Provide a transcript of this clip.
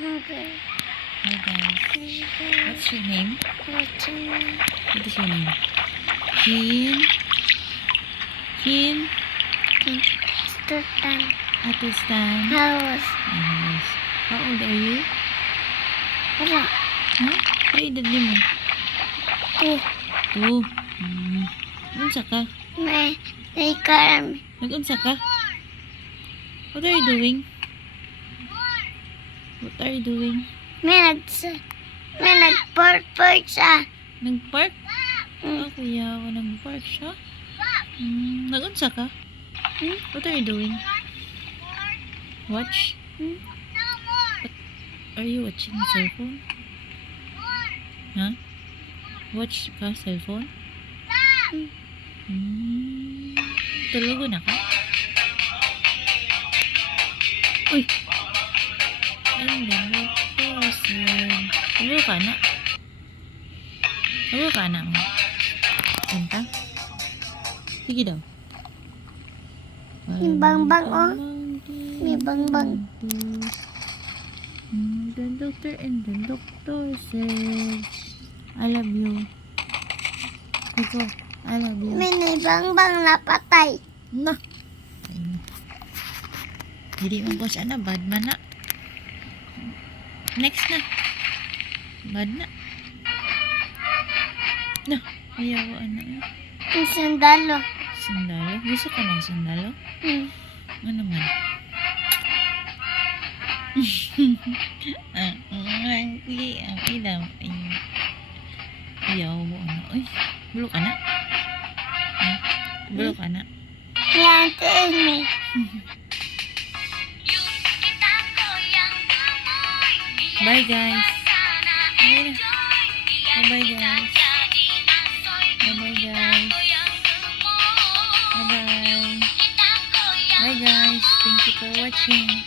Okay. Hi guys. What's your name? What is your name? Kin? Kin? Sultan. Atustan? House. Yes. How old are you? Wala. Huh? Ano edad mo? Oh, 2. Unsa ka? may karami. Nag-unsa ka? What are you doing? What are you doing? May nagport-port siya. Nag-park? Mm. Oh, kuya, nag-park siya? Nag-unsa ka? What are you doing? Watch? What are you watching? Cellphone? Huh? Watch ka? Cellphone? Tulugo na ka? Uy! And then, tulugo ka na? Tulugo ka na mo? Santa? Sige daw. May bangbang, oh. May bangbang. The doctor and the doctor said, I love you. Iko, I love you. May bangbang na patay. Na. Hindi mo ko siya na. Bad man na. Next na. Bad na. Na. Ayaw na. Ang sundalo. Sundalo? Gusto ka ng sundalo? Ano man? Sige, ang idam. Ayaw mo ano. Uy, bulo ka na? Bulo ka na? May Auntie Amy. Bye guys. Bye na. Bye guys. Bye guys. Bye. Bye guys. Thank you for watching.